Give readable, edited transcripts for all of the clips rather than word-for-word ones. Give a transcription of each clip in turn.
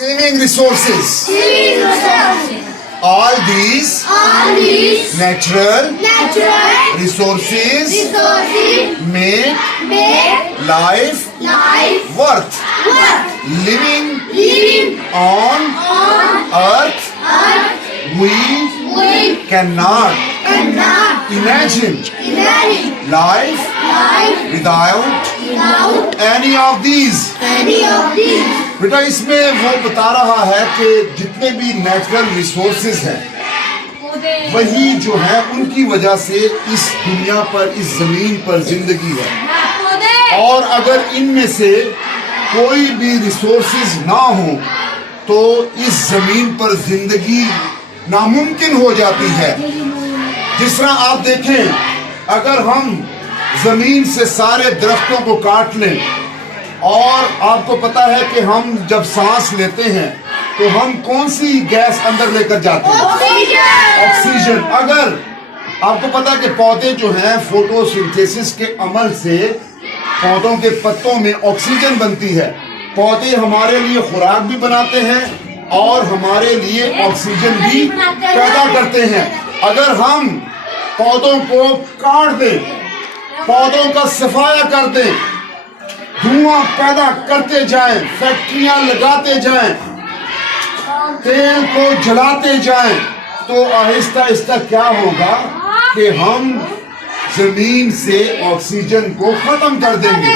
Saving resources. All these natural resources make life worth living on earth. We cannot imagine life without any of these. بیٹا اس میں وہ بتا رہا ہے کہ جتنے بھی نیچرل ریسورسز ہیں وہی جو ہے ان کی وجہ سے اس دنیا پر اس زمین پر زندگی ہے، اور اگر ان میں سے کوئی بھی ریسورسز نہ ہوں تو اس زمین پر زندگی ناممکن ہو جاتی ہے۔ جس طرح آپ دیکھیں، اگر ہم زمین سے سارے درختوں کو کاٹ لیں، اور آپ کو پتا ہے کہ ہم جب سانس لیتے ہیں تو ہم کون سی گیس اندر لے کر جاتے ہیں؟ آکسیجن۔ اگر آپ کو پتا کہ پودے جو ہیں فوٹو سنتھیسس کے عمل سے پودوں کے پتوں میں آکسیجن بنتی ہے، پودے ہمارے لیے خوراک بھی بناتے ہیں اور ہمارے لیے آکسیجن بھی پیدا کرتے ہیں۔ اگر ہم پودوں کو کاٹ دیں، پودوں کا صفایا کر دیں، دھواں پیدا کرتے جائیں، فیکٹریاں لگاتے جائیں، تیل کو جلاتے جائیں، تو آہستہ آہستہ کیا ہوگا کہ ہم زمین سے آکسیجن کو ختم کر دیں گے،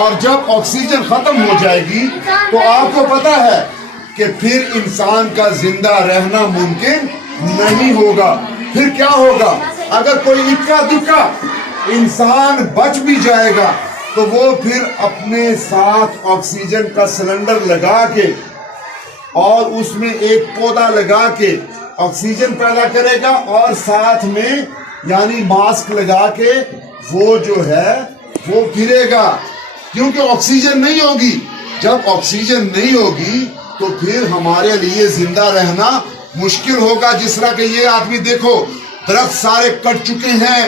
اور جب آکسیجن ختم ہو جائے گی تو آپ کو پتا ہے کہ پھر انسان کا زندہ رہنا ممکن نہیں ہوگا۔ پھر کیا ہوگا؟ اگر کوئی اکا دکا انسان بچ بھی جائے گا تو وہ پھر اپنے ساتھ آکسیجن کا سلنڈر لگا کے اور اس میں ایک پودا لگا کے آکسیجن پیدا کرے گا، اور ساتھ میں یعنی ماسک لگا کے وہ جو ہے وہ پھرے گا، کیونکہ آکسیجن نہیں ہوگی۔ جب آکسیجن نہیں ہوگی تو پھر ہمارے لیے زندہ رہنا مشکل ہوگا۔ جس طرح کہ یہ آدمی دیکھو، درخت سارے کٹ چکے ہیں،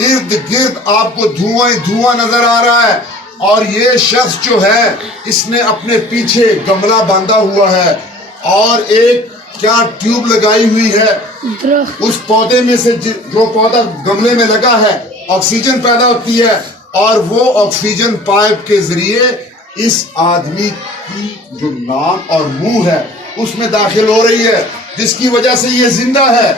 ارد گرد آپ کو دھواں نظر آ رہا ہے، اور یہ شخص جو ہے اس نے اپنے پیچھے گملہ باندھا ہوا ہے اور ایک کیا ٹیوب لگائی ہوئی ہے، اس پودے میں سے جو پودا گملے میں لگا ہے آکسیجن پیدا ہوتی ہے، اور وہ آکسیجن پائپ کے ذریعے اس آدمی کی جو ناک اور منہ ہے اس میں داخل ہو رہی ہے، جس کی وجہ سے یہ زندہ ہے۔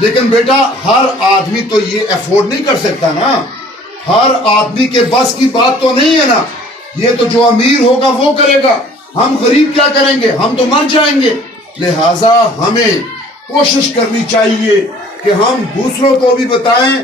لیکن بیٹا ہر آدمی تو یہ افورڈ نہیں کر سکتا نا، ہر آدمی کے بس کی بات تو نہیں ہے نا۔ یہ تو جو امیر ہوگا وہ کرے گا، ہم غریب کیا کریں گے؟ ہم تو مر جائیں گے۔ لہٰذا ہمیں کوشش کرنی چاہیے کہ ہم دوسروں کو بھی بتائیں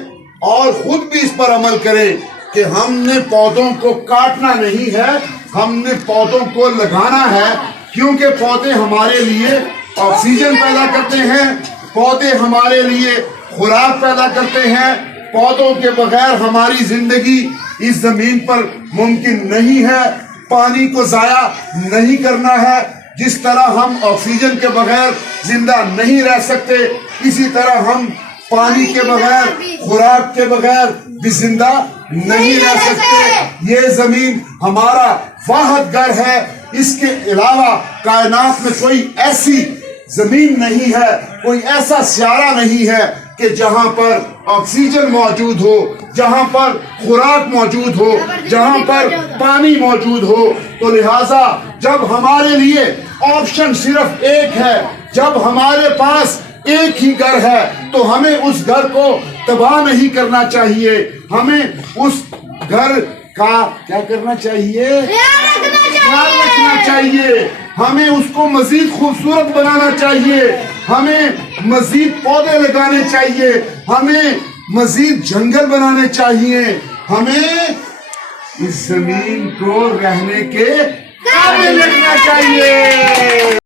اور خود بھی اس پر عمل کریں کہ ہم نے پودوں کو کاٹنا نہیں ہے، ہم نے پودوں کو لگانا ہے، کیونکہ پودے ہمارے لیے آکسیجن پیدا کرتے ہیں، پودے ہمارے لیے خوراک پیدا کرتے ہیں۔ پودوں کے بغیر ہماری زندگی اس زمین پر ممکن نہیں ہے۔ پانی کو ضائع نہیں کرنا ہے، جس طرح ہم آکسیجن کے بغیر زندہ نہیں رہ سکتے، اسی طرح ہم پانی کے بغیر، خوراک کے بغیر بھی زندہ نہیں رہ سکتے۔ یہ زمین ہمارا واحد گھر ہے، اس کے علاوہ کائنات میں کوئی ایسی زمین نہیں ہے، کوئی ایسا سیارہ نہیں ہے کہ جہاں پر آکسیجن موجود ہو، جہاں پر خوراک موجود ہو، جہاں پر پانی موجود ہو۔ تو لہٰذا جب ہمارے لیے آپشن صرف ایک ہے، جب ہمارے پاس ایک ہی گھر ہے، تو ہمیں اس گھر کو تباہ نہیں کرنا چاہیے، ہمیں اس گھر کا کیا کرنا چاہیے؟ خیال رکھنا چاہیے، ہمیں اس کو مزید خوبصورت بنانا چاہیے، ہمیں مزید پودے لگانے چاہیے، ہمیں مزید جنگل بنانے چاہیے، ہمیں اس زمین کو رہنے کے قابل رکھنا چاہیے۔